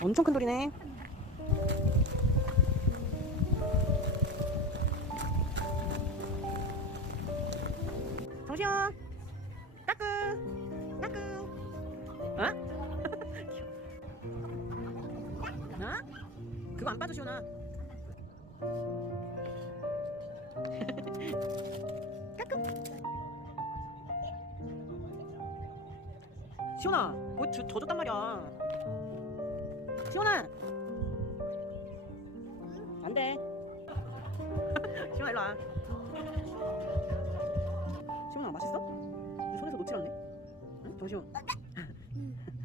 엄청 큰 돌이네. 정시현, 따끄, 따끄. 어? 나? 그거 안 빠져 시원아. 시원아, 뭐 저, 젖었단 말이야. 시원아. 안 돼. 시원아 일로 와. 시원아 맛있어? 너 손에서 놓질 않네. 응? 정시원.